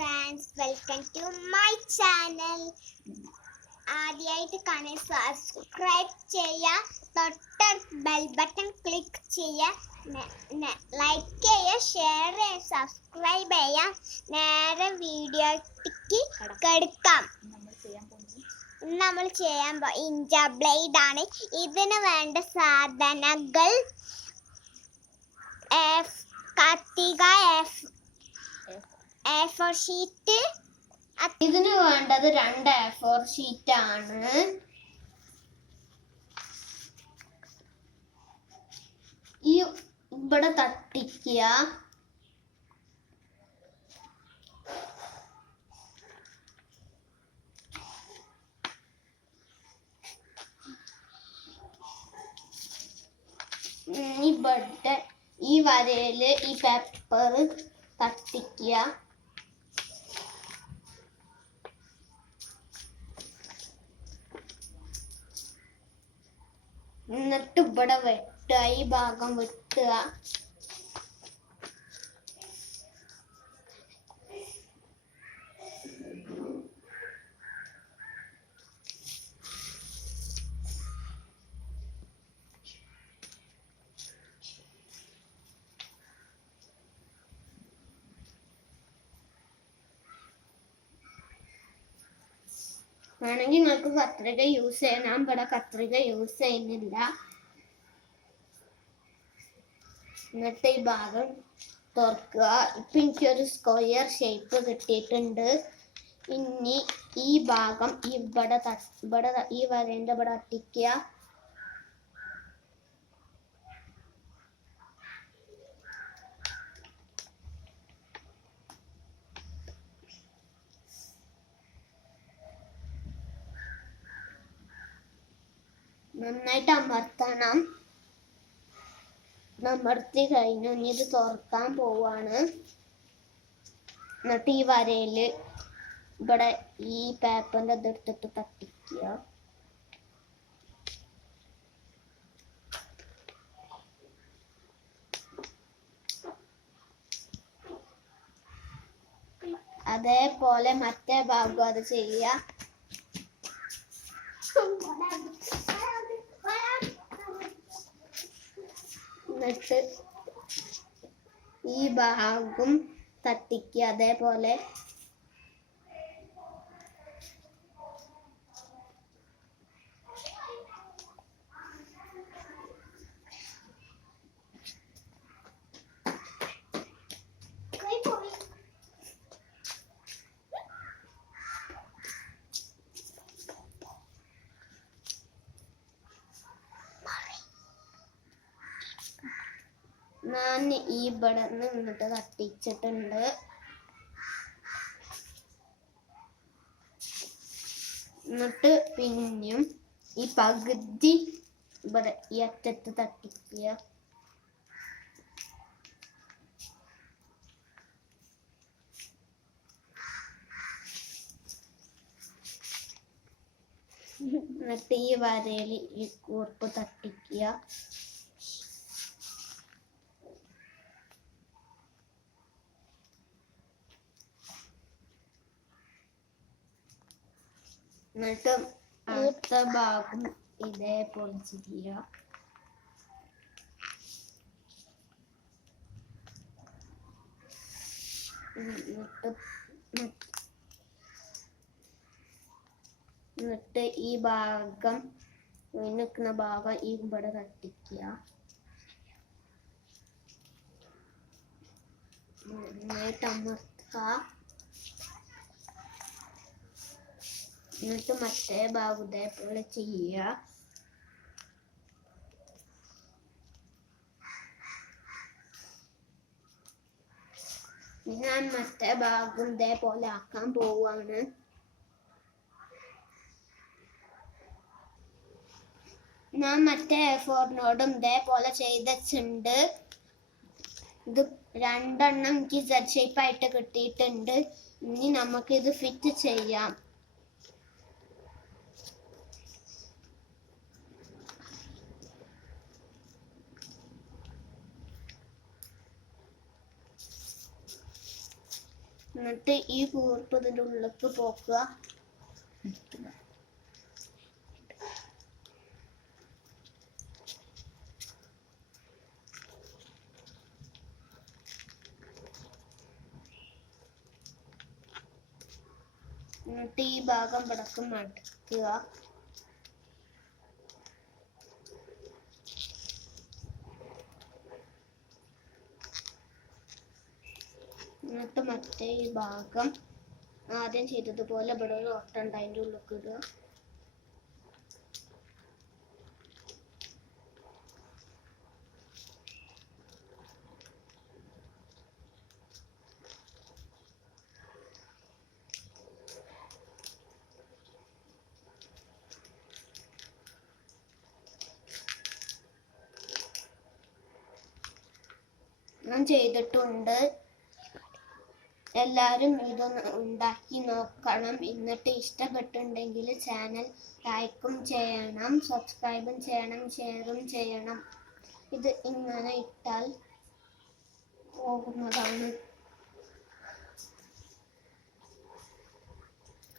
friends, welcome to my channel. ആദ്യമായിട്ട് കാണാൻ subscribe ചെയ്യുക, തൊട്ടടുത്ത് ബെൽ ബട്ടൺ ക്ലിക്ക് ചെയ്യുക, ലൈക്ക് ചെയ്യുക, ഷെയർ ചെയ്യുക, സബ്സ്ക്രൈബ് ചെയ്യുക. നേരെ വീഡിയോയ്ക്ക് കിടക്കാം. നമ്മൾ ചെയ്യാൻ ഇഞ്ച ബ്ലേഡ് ആണ്. ഇതിന് വേണ്ട സാധനങ്ങൾ കത്തിക, A4 ഷീറ്റ്. ഇതിന് വേണ്ടത് 2 A4 ഷീറ്റ് ആണ്. ഈ ഇവിടെ തട്ടിക്കുക. ഇവിടെ ഈ വരയില് ഈ പേപ്പർ തട്ടിക്കുക. എന്നിട്ട് ഇവിടെ വെട്ടുക, ഈ ഭാഗം വെട്ടുക. വേണമെങ്കിൽ നിങ്ങൾക്ക് കത്രിക യൂസ് ചെയ്യാം. ഞാൻ ഇവിടെ കത്രിക യൂസ് ചെയ്യുന്നില്ല. എന്നിട്ട് ഈ ഭാഗം തുറക്കുക. ഇപ്പൊ എനിക്കൊരു സ്ക്വയർ ഷേപ്പ് കിട്ടിയിട്ടുണ്ട്. ഇനി ഈ ഭാഗം ഇവിടെ ഈ വരേന്റെ ഇവിടെ ഒട്ടിക്കുക. നന്നായിട്ട് അമർത്തണം. അമർത്തി കഴിഞ്ഞു. ഇനി ഇത് തുറക്കാൻ പോവാണ്. എന്നിട്ട് ഈ വരയില് ഇവിടെ ഈ പേപ്പറിന്റെ ഇതെടുത്തിട്ട് തട്ടിക്കുക. അതേപോലെ മറ്റേ ഭാഗം അത് ചെയ്യുക. എന്നിട്ട് ഈ ഭാഗം തട്ടിക്കുക അതേപോലെ. ഞാൻ ഈ ഇവിടെ നിന്നിട്ട് തട്ടിച്ചിട്ടുണ്ട്. എന്നിട്ട് പിന്നെയും ഈ പകുതി ഇവിടെ ഈ അറ്റത്ത് തട്ടിക്കുക. എന്നിട്ട് ഈ വരയിൽ ഈ കൂർപ്പ് തട്ടിക്കുക. എന്നിട്ട് അടുത്ത ഭാഗം ഇതേപോലെ ചെയ്യുക. എന്നിട്ട് ഈ ഭാഗം നിൽക്കുന്ന ഭാഗം ഈ ഇവിടെ തട്ടിക്കുക. നന്നായിട്ട് അമർത്തുക. എന്നിട്ട് മറ്റേ ഭാഗം ഇതേപോലെ ചെയ്യുക. ഞാൻ മറ്റേ ഭാഗം ഇതേപോലെ ആക്കാൻ പോവാണ്. ഞാൻ മറ്റേ A4നോടും ഇതേപോലെ ചെയ്തിട്ടുണ്ട്. ഇത് 2 എണ്ണം എനിക്ക് Z ഷേപ്പ് ആയിട്ട് കിട്ടിയിട്ടുണ്ട്. ഇനി നമുക്ക് ഇത് ഫിറ്റ് ചെയ്യാം. എന്നിട്ട് ഈ കൂർപ്പ് ഇതിൻ്റെ ഉള്ളിലേക്ക് പോക്കുക. എന്നിട്ട് ഈ ഭാഗം ഇവിടേക്ക് മടക്കുക. എന്നിട്ട് മറ്റേ ഈ ഭാഗം ആദ്യം ചെയ്തതുപോലെ ഇവിടെ ഒരു ഓട്ടം അതിൻ്റെ ഉള്ളിലേക്ക് ഇടുക. ഞാൻ ചെയ്തിട്ടുണ്ട്. എല്ലാവരും ഇതൊന്ന് ഉണ്ടാക്കി നോക്കണം. എന്നിട്ട് ഇഷ്ടപ്പെട്ടുണ്ടെങ്കിൽ ചാനൽ ലൈക്കും ചെയ്യണം, സബ്സ്ക്രൈബും ചെയ്യണം, ഷെയറും ചെയ്യണം. ഇത് ഇങ്ങനെ ഇട്ടാൽ പോകുന്നതാണ്.